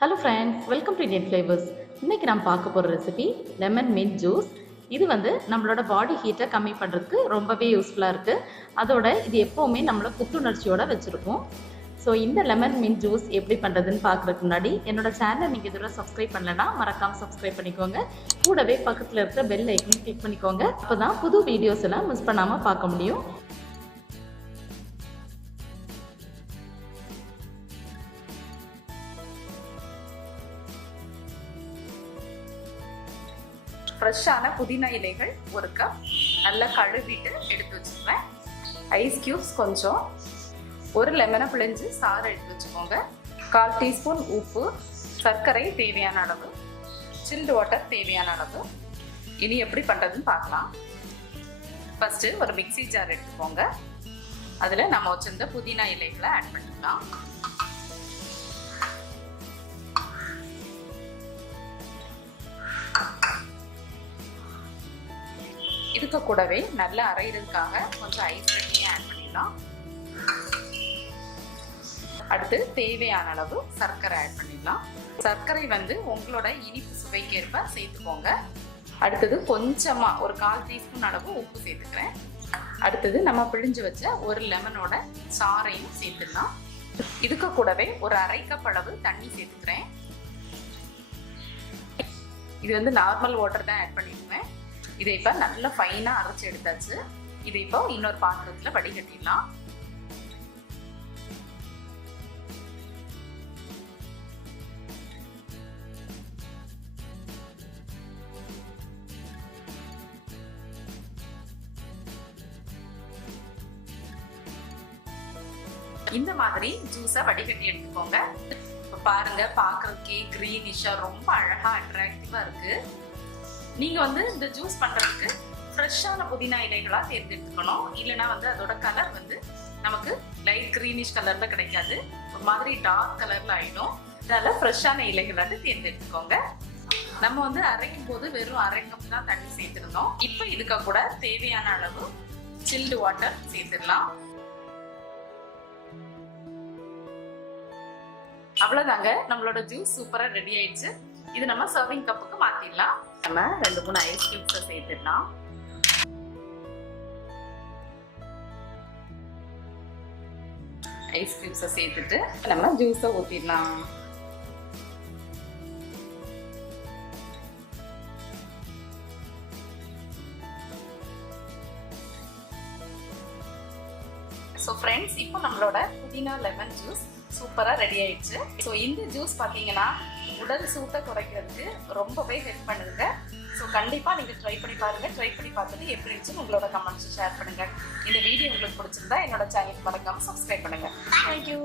Hello friends, welcome to Indian Flavours. இன்னைக்கு நாம் பார்க்க போகிற ரெசிபி லெமன் மின்ட் ஜூஸ். இது நம்மளோட பாடி ஹீட்டை கம்மி பண்ணுறதுக்கு ரொம்பவே யூஸ்ஃபுல்லாக இருக்குது. அதோட இது எப்போவுமே நம்மளை புத்துணர்ச்சியோடு வச்சுருக்கும். ஸோ இந்த லெமன் மின்ட் ஜூஸ் எப்படி பண்ணுறதுன்னு பார்க்குறதுக்கு முன்னாடி என்னோட சேனலை நீங்கள் இதோட சப்ஸ்கிரைப் பண்ணலைன்னா மறக்காமல் சப்ஸ்கிரைப் பண்ணிக்கோங்க. கூடவே பக்கத்தில் இருக்கிற பெல் ஐக்கன் கிளிக் பண்ணிக்கோங்க. அப்போ தான் புது வீடியோஸ் எல்லாம் மிஸ் பண்ணாமல் பார்க்க முடியும். ஃப்ரெஷ்ஷான புதினா இலைகள் ஒரு கப் நல்லா கழுவிட்டு எடுத்து வச்சுருவேன். ஐஸ் கியூப்ஸ் கொஞ்சம், ஒரு லெமனை பிழிஞ்சு சாறு எடுத்து வச்சுக்கோங்க. 1/4 டீஸ்பூன் உப்பு, சர்க்கரை தேவையான அளவு, சில்டு வாட்டர் தேவையான அளவு. இனி எப்படி பண்ணுறதுன்னு பார்க்கலாம். ஃபஸ்ட்டு ஒரு மிக்சி ஜார் எடுத்துக்கோங்க. அதில் நம்ம வச்சுருந்த புதினா இலைகளை ஆட் பண்ணிக்கலாம். இதுக்கு கூடவே நல்லா அரைகிறதுக்காக கொஞ்சம் ஐஸ் கட்டியை ஆட் பண்ணிடலாம். அடுத்து தேவையான அளவு சர்க்கரை ஆட் பண்ணிடலாம். சர்க்கரை உங்களோட இனிப்பு சுவைக்கு ஏற்ப சேர்த்துக்கோங்க. அடுத்தது கொஞ்சமா ஒரு 1/4 டீஸ்பூன் அளவு உப்பு சேர்த்துக்கிறேன். அடுத்தது நம்ம பிழிஞ்சு வச்ச ஒரு லெமனோட சாறையும் சேர்த்துடலாம். இதுக்கு கூடவே ஒரு 1/2 கப் அளவு தண்ணி சேர்த்துக்கிறேன். இது நார்மல் வாட்டர் தான் ஆட் பண்ணிருக்கேன். இதை இப்போ நல்லா ஃபைனாக அரைச்சி எடுத்தாச்சு. இதை இப்போ இன்னொரு பாத்திரத்தில் வடிகட்டிடலாம். இந்த மாதிரி ஜூஸை வடிகட்டி எடுத்துக்கோங்க. இப்போ பாருங்க, பார்க்கறதுக்கே கிரீனிஷா ரொம்ப அழகா அட்ராக்டிவா இருக்கு. நீங்க இந்த ஜூஸ் பண்றதுக்கு ஃப்ரெஷ்ஷான புதினா இலைகளா தேர்ந்தெடுத்துக்கணும். இல்லைன்னா அதோட கலர் நமக்கு லைட் கிரீனிஷ் கலர்ல கிடைக்காது, ஒரு மாதிரி டார்க் கலர்ல ஆயிடும். அதனால ஃப்ரெஷ்ஷான இலைகளாட்டு தேர்ந்தெடுத்துக்கோங்க. நம்ம அரைக்கும் போது வெறும் 1/2 கப் தான் தண்ணி சேர்த்துருந்தோம். இப்போ இதுக்கு கூட தேவையான அளவு சில்டு வாட்டர் சேர்த்துடலாம். அவ்வளவுதாங்க, நம்மளோட ஜூஸ் சூப்பரா ரெடி ஆயிடுச்சு. இது நம்ம சர்விங் கப்புக்கு மாத்திடலாம். நம்ம 2-3 ஐஸ் கியூப்ஸை சேர்த்துடலாம். ஐஸ் கியூப்ஸை சேர்த்துட்டு நம்ம ஜூஸை ஊற்றிடலாம். ஸோ ஃப்ரெண்ட்ஸ், இப்போ நம்மளோட புதினா லெமன் ஜூஸ் சூப்பரா ரெடி ஆயிடுச்சு. ஸோ இந்த ஜூஸ் பார்த்தீங்கன்னா உடல் சூட்டை குறைக்கிறதுக்கு ரொம்பவே ஹெல்ப் பண்ணுங்க. ஸோ கண்டிப்பா நீங்க ட்ரை பண்ணி பாருங்க. ட்ரை பண்ணி பார்த்துட்டு எப்படி இருந்துச்சு உங்களோட கமெண்ட்ஸ் ஷேர் பண்ணுங்க. இந்த வீடியோ உங்களுக்கு பிடிச்சிருந்தா என்னோட சேனல் மறக்காம சப்ஸ்கிரைப் பண்ணுங்க. தேங்க்யூ.